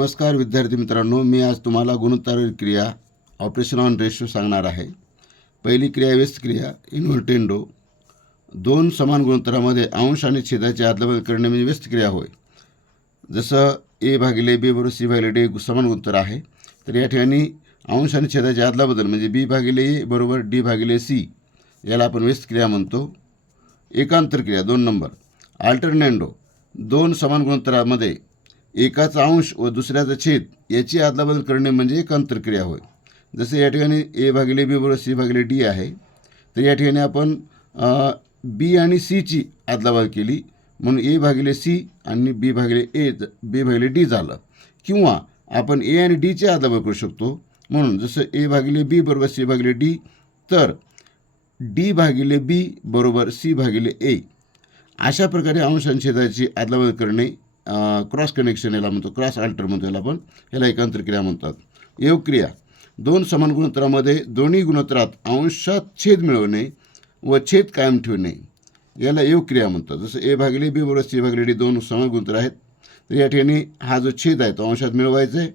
नमस्कार विद्यार्थी मित्रांनो, मी आज तुम्हाला गुणोत्तर क्रिया ऑपरेशन ऑन रेशो सांगणार आहे। पहिली क्रिया व्यस्त क्रिया इन्व्हर्टेंडो। दोन समान गुणोत्तरामध्ये अंश आणि छेदाची अदलाबदल करणे म्हणजे व्यस्त क्रिया होय। जसं a भागिले b बरोबर c भागिले d समान गुणोत्तर आहे, तर या ठिकाणी अंश आणि छेदाची अदलाबदल म्हणजे b भागिले a बरोबर d भागिले c याला आपण व्यस्त क्रिया म्हणतो। एकांतर क्रिया 2 नंबर अल्टरनेंडो। दोन समान गुणोत्तरामध्ये एकाचा अंश व दुसऱ्याचा छेद याची अदलाबदल करणे म्हणजे एकांतर क्रिया होय। जसे या ठिकाणी a भागिले b बरोबर c भागिले d आहे, तर या ठिकाणी आपण b आणि c ची अदलाबदल केली म्हणून a भागिले c आणि b भागिले d झालं। किंवा आपण a आणि d ची अदलाबदल करू शकतो, म्हणून जसं a भागिले b बरोबर c भागिले d, तर d भागिले b बरोबर c भागिले a। अशा प्रकारे अंश आणि छेदाची अदलाबदल करणे क्रॉस कनेक्शन याला म्हणतो, क्रॉस अल्टर म्हणतो याला आपण, याला एकांतर क्रिया म्हणतात। योग क्रिया दोन समान गुणोत्तरामध्ये दोन्ही गुणोत्तरात अंशात छेद मिळवणे व छेद कायम ठेवणे याला योग क्रिया म्हणतात। जसं a भागिले b बरोबर c भागिले d दोन समान गुणोत्तर आहेत, तर या ठिकाणी हा जो छेद आहे तो अंशात मिळवायचा आहे,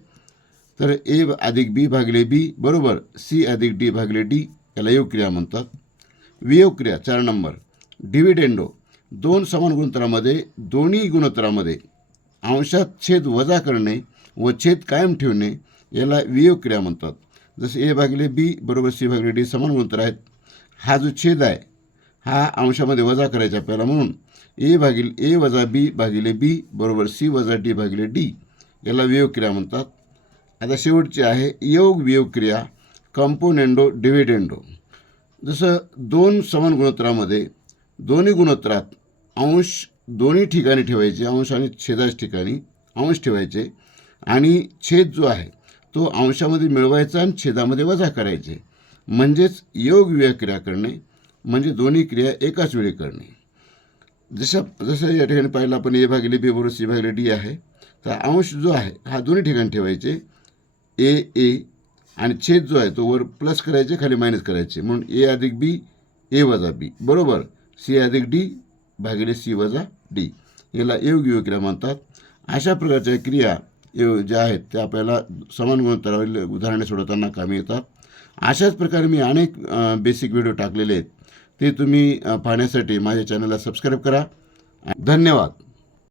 तर a अधिक b भागिले b बरोबर c अधिक d भागिले d याला योग क्रिया म्हणतात। वियोग क्रिया 4 नंबर डिव्हिडेंडो। दोन समान गुणोत्तरामध्ये दोन्ही गुणोत्तरामध्ये अंशात छेद वजा करणे व छेद कायम ठेवणे याला वियोग क्रिया म्हणतात। जसे a भागिले b बरोबर c भागिले d समान गुणोत्तर आहेत, हा जो छेद आहे हा अंशामध्ये वजा करायचा आपल्याला, म्हणून a वजा b भागिले b बरोबर c वजा d भागिले d याला वियोग क्रिया म्हणतात। आता शेवटची आहे योग वियोग क्रिया कंपोनेंडो डिव्हिडेंडो। जसं दोन समान गुणोत्तरामध्ये दोन्ही गुणोत्तरात अंश दोन्ही ठिकाणी ठेवायचे, अंश आणि छेदाच्या ठिकाणी अंश ठेवायचे आणि छेद जो आहे तो अंशामध्ये मिळवायचा आणि छेदामध्ये वजा करायचे, म्हणजेच योग वियोग क्रिया करणे म्हणजे दोन्ही क्रिया एकाच वेळी करणे। जसं या ठिकाणी पाहिलं आपण a भागिले b बरोबर c भागिले d आहे, तर अंश जो आहे हा दोन्ही ठिकाणी ठेवायचे a आणि छेद जो आहे तो वर प्लस करायचे खाली मायनस करायचे, म्हणून a अधिक b a वजा b बरोबर c अधिक d भागिले c वजा d याला योग वियोग क्रिया म्हणतात। अशा प्रकारच्या क्रिया ज्या आहेत त्या आपल्याला समान गुणोत्तरावरील उदाहरणे सोडवताना कामी येतात। अशाच प्रकारे मी अनेक बेसिक व्हिडिओ टाकलेले आहेत, ते तुम्ही पाहण्यासाठी माझ्या चॅनलला सबस्क्राईब करा। धन्यवाद।